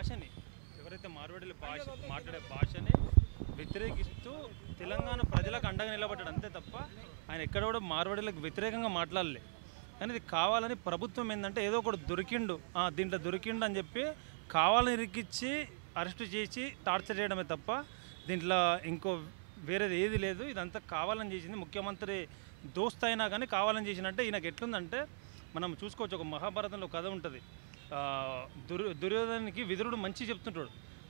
భాషని ఎవరైతే మార్వాడీల భాష మాట్లాడే భాషని వ్యతిరేకిస్తూ తెలంగాణ ప్రజలకు అండగా నిలబడ్డాడు అంతే తప్ప ఆయన ఎక్కడ కూడా మార్వాడీలకు వ్యతిరేకంగా మాట్లాడలే. కానీ ఇది కావాలని ప్రభుత్వం ఏంటంటే ఏదో ఒకటి దొరికిండు దీంట్లో దొరికిండు అని చెప్పి కావాలని ఇరికిచ్చి అరెస్టు చేసి టార్చర్ చేయడమే తప్ప దీంట్లో ఇంకో వేరేది ఏది లేదు. ఇదంతా కావాలని చేసింది. ముఖ్యమంత్రి దోస్త్ అయినా కానీ కావాలని చేసినట్టే. ఈయనకు ఎట్లుందంటే మనం చూసుకోవచ్చు, ఒక మహాభారతంలో కథ ఉంటుంది. దుర్యోధనికి విదురుడు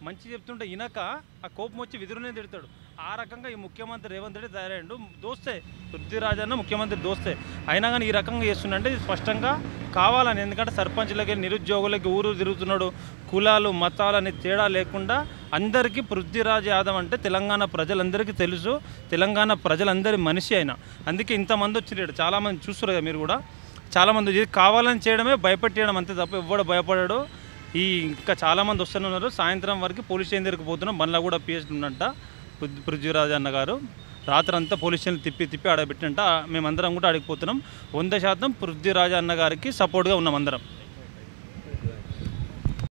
మంచి చెప్తుంటే ఈయనక ఆ కోపం వచ్చి విదురునే తిడతాడు. ఆ రకంగా ఈ ముఖ్యమంత్రి రేవంత్ రెడ్డి తయారైండు. దోస్తే పృథ్వీరాజ్ అన్న ముఖ్యమంత్రి దోస్తే అయినా కానీ ఈ రకంగా చేస్తుండే ఇది స్పష్టంగా కావాలని. ఎందుకంటే సర్పంచ్లకి నిరుద్యోగులకి ఊరు తిరుగుతున్నాడు. కులాలు మతాలని తేడా లేకుండా అందరికీ పృథ్వీరాజ్ యాదవ్ అంటే తెలంగాణ ప్రజలందరికీ తెలుసు. తెలంగాణ ప్రజలందరి మనిషి అయినా అందుకే ఇంతమంది వచ్చినాడు. చాలామంది చూస్తారు కదా మీరు కూడా, చాలామంది ఇది కావాలని చేయడమే, భయపెట్టేయడం అంతే తప్ప ఎవ్వడు భయపడాడు. ఇంకా చాలామంది వస్తున్నారు. సాయంత్రం వరకు పోలీస్ స్టేషన్ దగ్గరికి పోతున్నాం. బండ్ల కూడా పిఎస్టీ ఉన్నంట పృథ్వీరాజ్ అన్న గారు. రాత్రి అంతా పోలీస్ స్టేషన్ తిప్పి ఆడబెట్టినంట. మేమందరం కూడా అడిగిపోతున్నాం. 100% పృథ్వీరాజ్ అన్న గారికి సపోర్ట్గా ఉన్నాం అందరం.